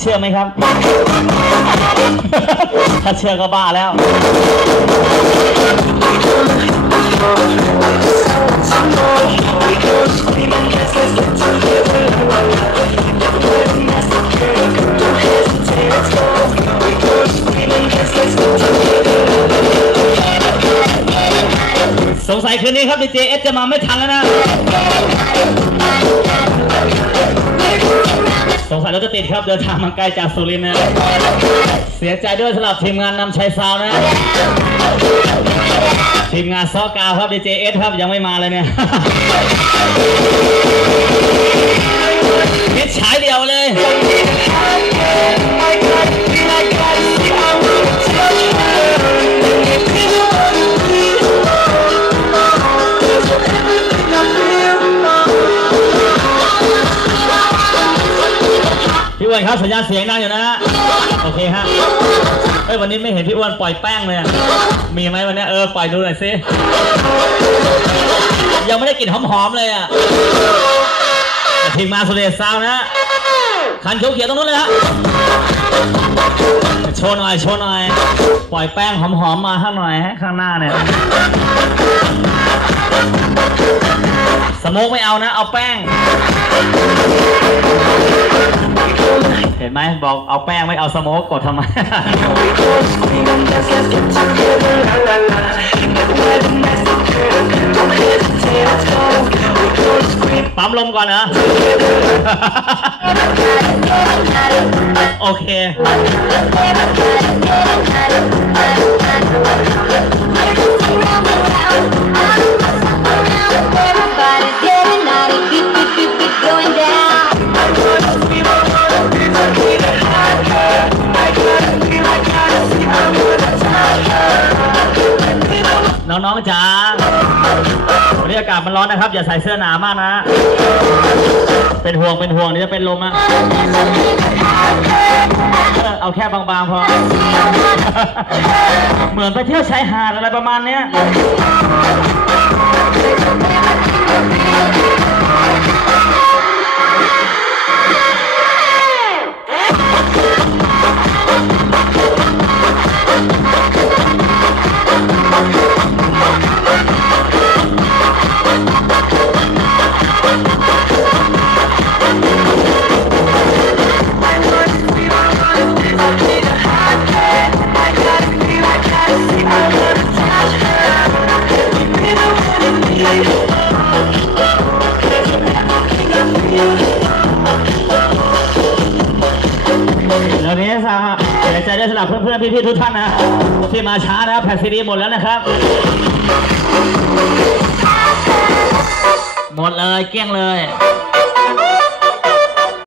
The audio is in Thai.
เชื่อไหมครับ ถ้าเชื่อก็บ้าแล้วสงสัยคืนนี้ครับดีเจเอสจะมาไม่ทันแล้วนะ สงสัยรถจะติดครับเดินทางมาไกลจากสุรินทร์นะ เสียใจด้วยสำหรับทีมงานนำชัยซาวนะ ทีมงานซอกาวครับดีเจเอสครับยังไม่มาเลยเนี่ย อ้วนครับสัญญาณเสียงดังอยู่นะฮะโอเคฮะเอ้ยวันนี้ไม่เห็นพี่อ้วนปล่อยแป้งเลยอะมีไหมวันนี้เออปล่อยดูหน่อยสิยังไม่ได้กลิ่นหอมๆเลยอะแต่ทีมงานสุเดชซาวน์นะฮะคันเขียวๆตรงนู้นเลยฮะโชว์หน่อยโชว์หน่อย ปล่อยแป้งหอมๆมาข้างหน่อยฮะข้างหน้าเนี่ย สโมกไม่เอานะ เอาแป้ง เห็นไหมบอกเอาแป้งไม่เอาสโมกกดทำไม ปั๊มลมก่อนนะ โอเค น้องๆจ๋าวันนี้อากาศมันร้อนนะครับ อย่าใส่เสื้อหนามากนะ เป็นห่วงเป็นห่วงเดี๋ยวจะเป็นลมอะเออเอาแค่บางๆพอ เหมือนไปเที่ยวชายหาดอะไรประมาณเนี้ย เดี๋ยวนี้สาเสียใจด้วยสำหรับเพื่อนๆพี่ๆทุกท่านนะที่มาช้านะครับแผ่นซีดีหมดแล้วนะครับ หมดเลยเกลี้ยงเลย